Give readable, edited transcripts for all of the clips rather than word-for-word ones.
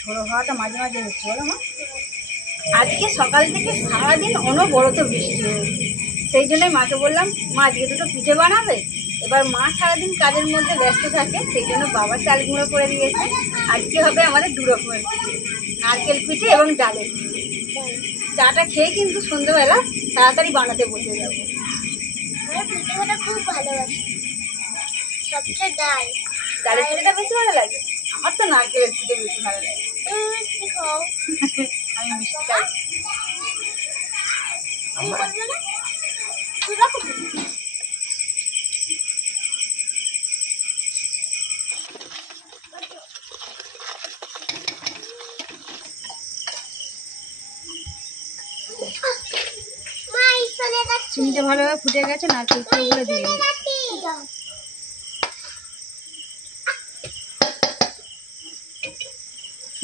ঝোড়ো হাওয়াটা মাঝে মাঝে হচ্ছে বলো মা। আজকে সকাল থেকে সারাদিন অনবরত বৃষ্টি হয়েছে, সেই জন্যই মাকে বললাম মা আজকে দুটো পিঠে বানাবে। এবার মা সারাদিন কাজের মধ্যে ব্যস্ত থাকে, সেই জন্য বাবা চাল গুঁড়ো করে দিয়েছে। আজকে হবে আমাদের দু রকমের পিঠে, নারকেল পিঠে এবং ডালের পিঠে। চাটা খেয়ে কিন্তু সন্ধ্যেবেলা তাড়াতাড়ি বানাতে বসে যাবো। পিঠেটা খুব ভালোবাসি, সবচেয়ে ডালের পিঠেটা বেশি ভালো লাগে। আমার তো নারকেলের পিঠে বেশি ভালো লাগে। আমি মিষ্টি খাই। চিনিটা ভালোভাবে ফুটে গেছে, নারকেলটা গুলো দিয়ে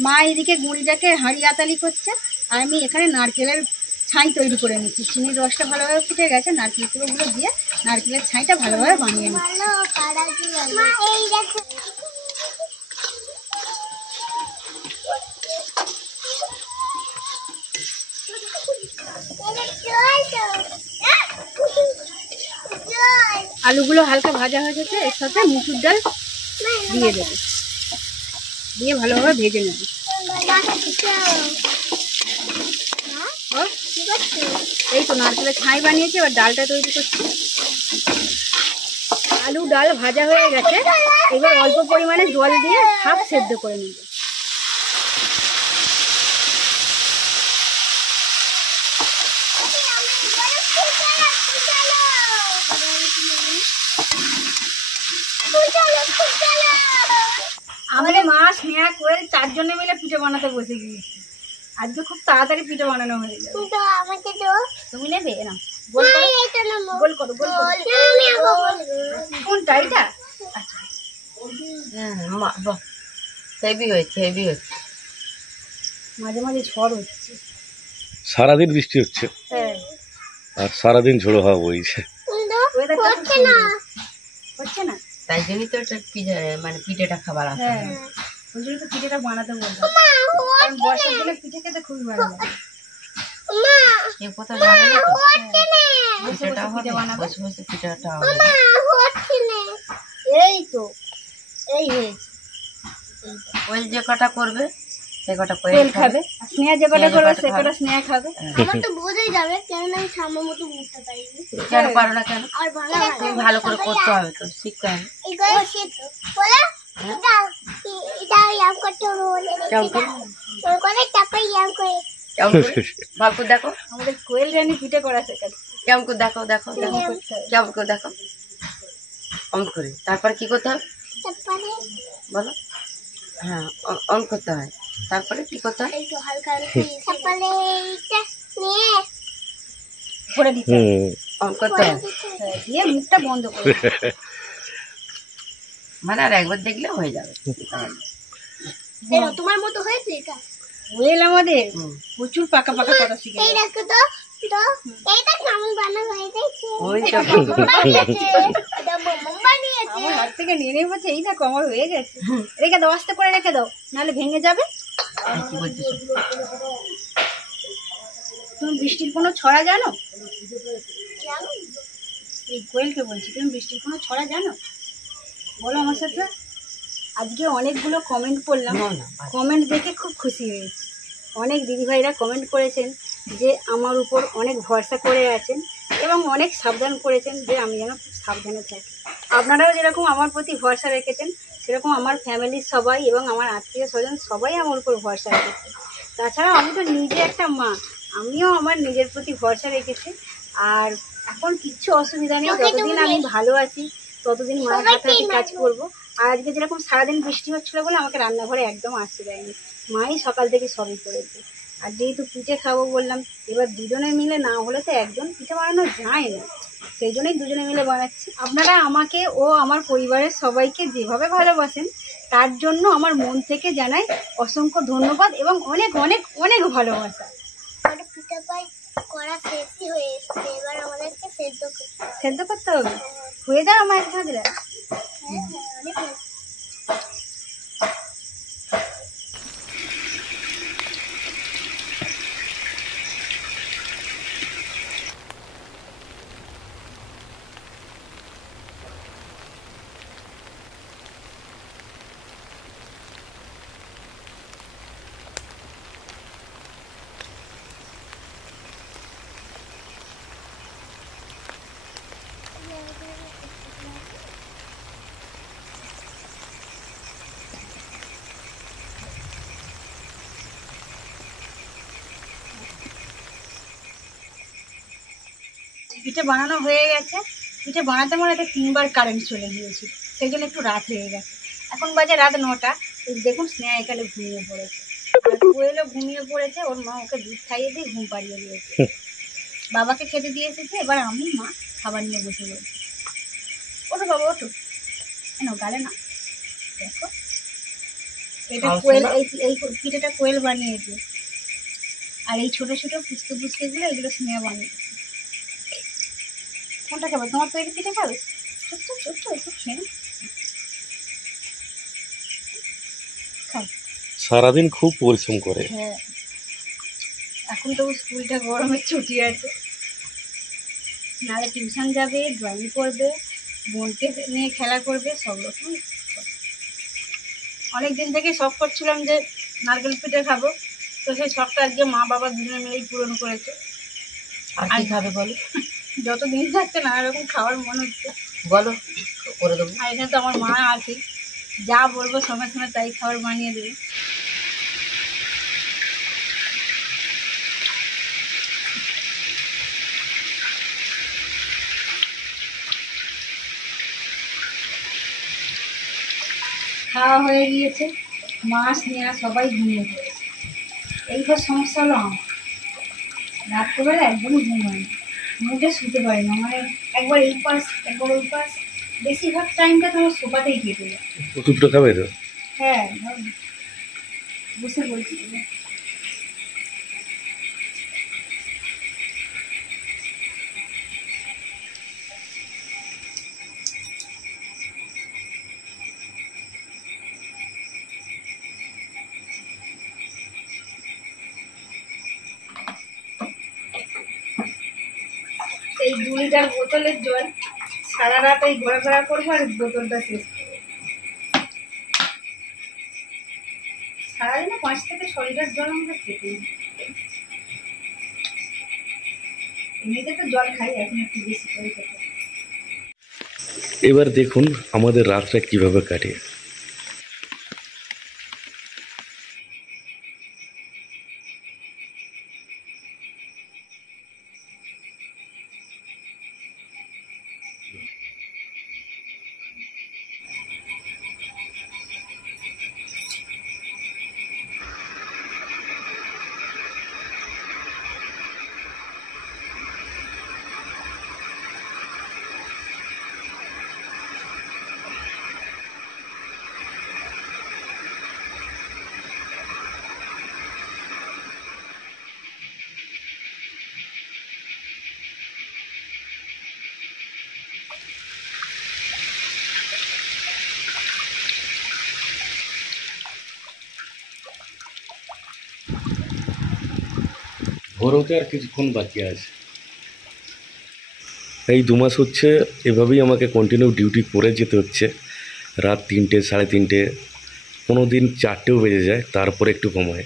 মা এদিকে গুঁড়িটাকে হাঁড়ি আতালি করছে, আর আমি এখানে নারকেলের ছাই তৈরি করে নিচ্ছি। চিনির রসটা ভালোভাবে ফুটে গেছে, নারকেল গুলো দিয়ে নারকেলের ছাইটা ভালোভাবে বানিয়ে নিচ্ছি। আলুগুলো হালকা ভাজা হয়ে গেছে, এর সাথে মুসুর ডাল দিয়ে দেবো, দিয়ে ভালোভাবে ভেজে নেব। এই তো নারকেলের ছাই বানিয়েছি, এবার ডালটা তৈরি করছি। আলু ডাল ভাজা হয়ে গেছে, এবার অল্প পরিমাণে জল দিয়ে হাফ সেদ্ধ করে নেব। আমি মা স্নেহা কোয়েল চারজনে মিলে পিঠে বানাতে বসে গিয়েছি। আজকে খুব তাড়াতাড়ি পিঠে বানানো হয়ে যাবে। তুমি নেবে না? গোল করো, গোল কোনটা এটা? আচ্ছা হেভি হয়েছে, হেভি হচ্ছে। মাঝে মাঝে ঝড় হচ্ছে, সারাদিন বৃষ্টি হচ্ছে। হ্যাঁ, আর সারাদিন ঝোড়ো হাওয়া বইছে। হচ্ছে না, তাই জন্যই তো মানে পিঠেটা খাবার আছে। হ্যাঁ, ওই জন্য তো পিঠেটা বানাতে বললাম। বর্ষার দিনে পিঠে খেতে খুবই ভালো লাগে। কোথাও যাবে না তো, পিঠেটা বানাবো, বসে বসে পিঠেটা এই তো এই হয়েছে। ওই যে কটা করবে সে কটা কোয়েল খাবে, স্নেহা যে কটা করবে সে কটা স্নেহা খাবে। আমার তো বোঝাই যাবে, কেন আমি সামনের মতো বুঝতে পারিনি। কেন পারো না? কেন আর ভালো তুমি ভালো করে করতে হবে তো, শিখতে হবে। ভালো করে দেখো, আমাদের কোয়েল রানী পিঠে করা শেখাচ্ছে। কেমন করে দেখো, দেখো দেখো কেমন করে দেখো, অন করে। তারপরে কি করতে হবে বলো? হ্যাঁ, অন করতে হয়। তারপরে কি করতে হয়? করে দিতে হবে, অন করতে হয়, দিয়ে মুখটা বন্ধ করে মানে আর একবার দেখলে হয়ে যাবে। তোমার মতো হয়েছে এটা? কোয়েল আমাদের প্রচুর পাকা পাকা কথা শিখে এই দেখো তো, এইটা কেমন বানানো হয়ে গেছে। ওইটা আমার হাত থেকে নিয়ে নিয়ে বলছে এই দেখো আমার হয়ে গেছে। রেখে দাও, আস্তে করে রেখে দাও, নাহলে ভেঙে যাবে। কি বলছিস? তুমি বৃষ্টির কোনো ছড়া জানো? এই কোয়েলকে বলছি, তুমি বৃষ্টির কোনো ছড়া জানো? বলো আমার সাথে। আজকে অনেকগুলো কমেন্ট করলাম, না, না, কমেন্ট দেখে খুব খুশি হয়েছি। অনেক দিদিভাইরা কমেন্ট করেছেন যে আমার উপর অনেক ভরসা করে আছেন এবং অনেক সাবধান করেছেন যে আমি যেন খুব সাবধানে থাকি। আপনারাও যেরকম আমার প্রতি ভরসা রেখেছেন সেরকম আমার ফ্যামিলির সবাই এবং আমার আত্মীয় স্বজন সবাই আমার উপর ভরসা রেখেছে। তাছাড়া আমি তো নিজে একটা মা, আমিও আমার নিজের প্রতি ভরসা রেখেছি। আর এখন কিচ্ছু অসুবিধা নেই, যতদিন আমি ভালো আছি ততদিন মায়ের হাতে হাতে কাজ করবো। আর আজকে যেরকম সারাদিন বৃষ্টি হচ্ছিলো বলে আমাকে রান্নাঘরে একদম আসতে দেয়নি, মাই সকাল থেকে সবই করেছে। আর যেহেতু পিঠে খাবো বললাম, এবার দুজনে মিলে না হলে তো একজন পিঠে বানানো যায় না, সেই জন্যই দুজনে মিলে বানাচ্ছি। আপনারা আমাকে ও আমার পরিবারের সবাইকে যেভাবে ভালোবাসেন তার জন্য আমার মন থেকে জানাই অসংখ্য ধন্যবাদ এবং অনেক অনেক অনেক ভালোবাসা। আমাদের পিঠা পাই করা শেষই হয়ে এসেছে, এবার আমাদেরকে সেদ্ধ করতে হবে, হয়ে যাবে মায়ের ঝাঁঝরা। অনেক হয়েছে। পিঠে বানানো হয়ে গেছে। পিঠে বানাতে বানাতে 3বার কারেন্ট চলে গিয়েছিল, সেই জন্য একটু রাত হয়ে গেছে। এখন বাজে রাত 9টা। দেখুন স্নেহা এখানে ঘুমিয়ে পড়েছে, আর কোয়েলও ঘুমিয়ে পড়েছে। ওর মা ওকে দুধ খাইয়ে দিয়ে ঘুম পাড়িয়ে দিয়েছে। বাবাকে খেতে দিয়ে এসেছে, এবার আমি মা খাবার নিয়ে বসে পড়েছি। ওঠো বাবা ওঠো, কেন গালে না। দেখো এটা কোয়েল, এই পিঠেটা কোয়েল বানিয়েছে। আর এই ছোট ছোট ফুচকে ফুচকেগুলো এগুলো স্নেহা বানিয়েছে। কোনটা খাবে? তোমার তৈরি পিঠে খাবে? ছোট্ট ছোট্ট একটু খেয়ে খাও। সারাদিন খুব পরিশ্রম করে। হ্যাঁ, এখন তো স্কুলটা গরমের ছুটি আছে, নাহলে টিউশন যাবে, ড্রয়িং করবে, বোনকে নিয়ে খেলা করবে, সব রকম। অনেকদিন থেকে শখ করছিলাম যে নারকেল পিঠে খাবো, তো সেই শখটা আজকে মা বাবা দুজনে মিলেই পূরণ করেছে। আর কি খাবে বলো? যত দিন যাচ্ছে নানা রকম খাওয়ার মন হচ্ছে, বলো করে দেবো। আর এখানে তো আমার মা আছে, যা বলবো সঙ্গে সঙ্গে তাই খাবার বানিয়ে দেবে। খাওয়া হয়ে গিয়েছে, মাছ নেওয়া সবাই ঘুমিয়ে পড়েছে। এইবার সমস্যা হলো আমার, রাত্রেবেলা একদমই ঘুম হয় না, মুখে শুতে পারি না। মানে একবার এই পাশ একবার ওই পাশ, বেশিরভাগ টাইমটা তোমার সোফাতেই কেটে যায়। ওষুধটা খাবে তো? হ্যাঁ, বসে বলছি। এই 2 লিটার বোতলের জল সারা রাত এই ঘোরাফেরা করবো আর বোতলটা শেষ করবো। সারাদিনে 5 থেকে 6 লিটার জল আমাদের খেতেই। এমনিতে তো জল খাই, এখন একটু বেশি করে খেতে। এবার দেখুন আমাদের রাতটা কিভাবে কাটে। ভোর হতে আর কিছুক্ষণ বাকি আছে। এই 2 মাস হচ্ছে এভাবেই আমাকে কন্টিনিউ ডিউটি করে যেতে হচ্ছে। রাত 3টে, 3:30 কোনো দিন 4টেও বেজে যায়, তারপরে একটু কমায়।